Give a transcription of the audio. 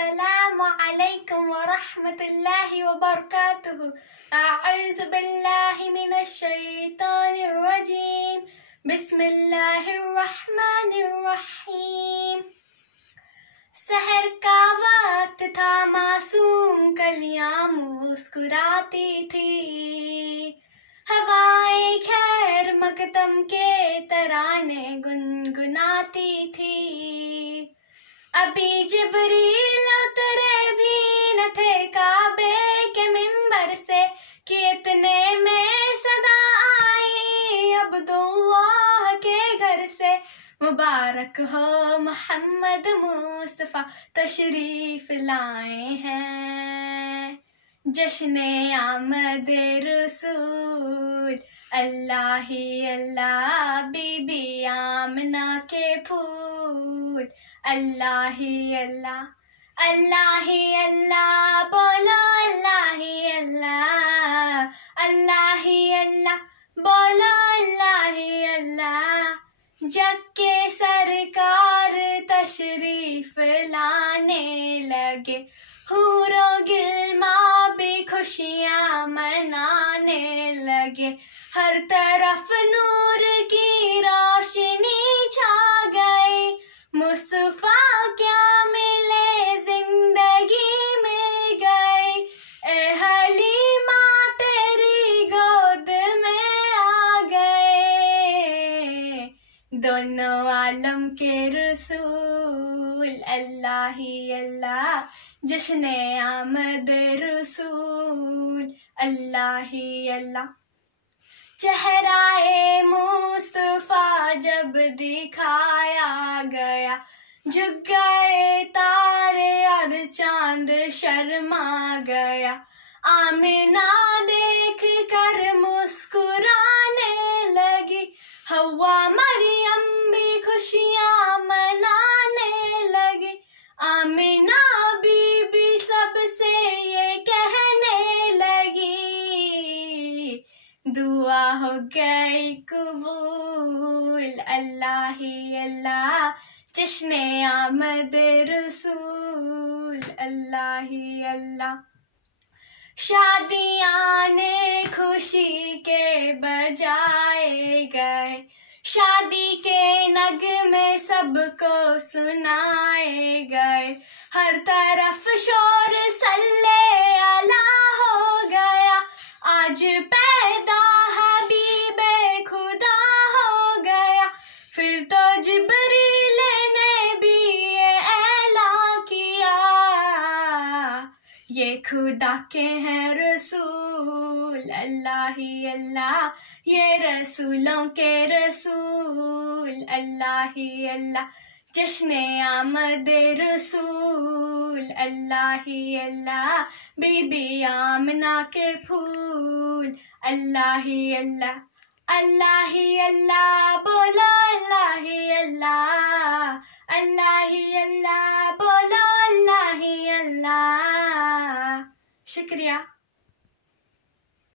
अस्सलामु अलैकुम व रहमतुल्लाहि व बरकातुहू। अऊज़ु बिल्लाहि मिनश शैतानिर रजीम। बिस्मिल्लाहिर रहमानिर रहीम। सहर का वक्त था, मासूम कलियां मुस्कुराती थी। हवाएं खैर मकदम के तराने गुनगुनाती थी। अभी जिब्रील उतरे भी न थे काबे के मिंबर से कि इतने में सदा आई अब्दुल्लाह के घर से। मुबारक हो मोहम्मद मुस्तफा तशरीफ लाए हैं। जश्ने आमद रसूल अल्लाह ही अल्लाह, बीबी आमना के फूल अल्लाह ही अल्लाह, अल्लाह ही अल्लाह, बोलो अल्लाह ही अल्लाह, अल्लाह ही अल्लाह, बोलो अल्लाह ही अल्लाह। जग के सरकार तशरीफ लाने लगे, हूरो गिल्मा भी खुशियां मनाने लगे। हर तरफ नूर की रोशनी छा गई, मुस्तफा क्या मिले जिंदगी में गए। ए हलीमा तेरी गोद में आ गए, दोनों आलम के रसूल अल्लाह ही अल्लाह। जश्ने आमद रसूल अल्लाह ही अल्लाह। चेहराए मुस्तफा जब दिखाया गया, झुक गए तारे और चांद शर्मा गया। आमिना देख कर मुस्कुराने लगी, हवा मरियम भी खुशियां मनाने लगी। आमिना बीबी सबसे ये कहने लगी, दुआ हो गई कबूल अल्लाह ही अल्लाह। जश्ने आमद रसूल अल्लाह ही अल्लाह। शादियां ने खुशी के बजाए गए, शादी के नगमे सबको सुनाए गए। हर तरफ शोर सल्ले अला हो गया, आज पैदा हबीबे खुदा हो गया। फिर तो जिब्रील ने भी ये ऐलान किया, ये खुदा के हैं रसूल अल्लाह ही अल्लाह। ये रसूलों के रसूल अल्लाह ही अल्लाह। जश्ने आमद रसूल अल्लाह ही अल्लाह, बीबी आमना के फूल अल्लाह ही अल्लाह, अल्लाह ही अल्लाह, बोलो अल्लाह ही अल्लाह, अल्लाह ही अल्लाह, बोलो अल्लाह ही अल्लाह। शुक्रिया।